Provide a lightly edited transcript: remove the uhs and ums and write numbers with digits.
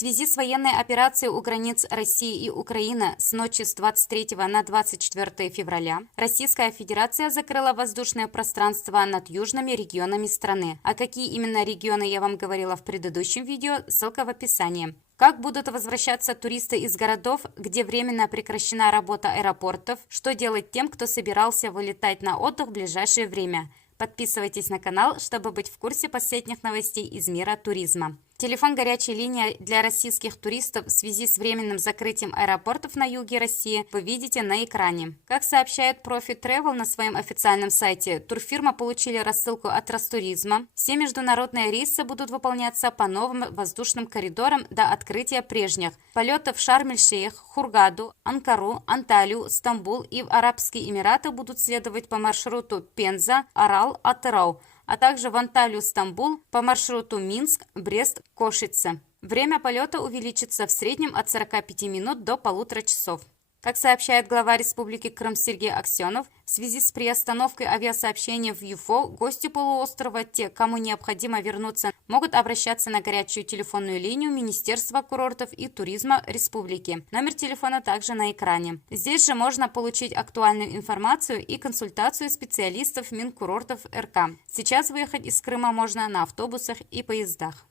связи с военной операцией у границ России и Украины с ночи с 23 на 24 февраля Российская Федерация закрыла воздушное пространство над южными регионами страны. А какие именно регионы я вам говорила в предыдущем видео, ссылка в описании. Как будут возвращаться туристы из городов, где временно прекращена работа аэропортов, что делать тем, кто собирался вылетать на отдых в ближайшее время. Подписывайтесь на канал, чтобы быть в курсе последних новостей из мира туризма. Телефон горячей линии для российских туристов в связи с временным закрытием аэропортов на юге России вы видите на экране. Как сообщает Profit Travel на своем официальном сайте, турфирма получили рассылку от Ростуризма. Все международные рейсы будут выполняться по новым воздушным коридорам до открытия прежних. Полеты в Шарм-эль-Шейх, Хургаду, Анкару, Анталию, Стамбул и в Арабские Эмираты будут следовать по маршруту Пенза, Орал, Атырау, а также в Анталию, Стамбул по маршруту Минск, Брест, Кошице. Время полета увеличится в среднем от 45 минут до 1,5 часов. Как сообщает глава Республики Крым Сергей Аксенов, в связи с приостановкой авиасообщения в ЮФО, гости полуострова, те, кому необходимо вернуться, могут обращаться на горячую телефонную линию Министерства курортов и туризма Республики. Номер телефона также на экране. Здесь же можно получить актуальную информацию и консультацию специалистов Минкурортов РК. Сейчас выехать из Крыма можно на автобусах и поездах.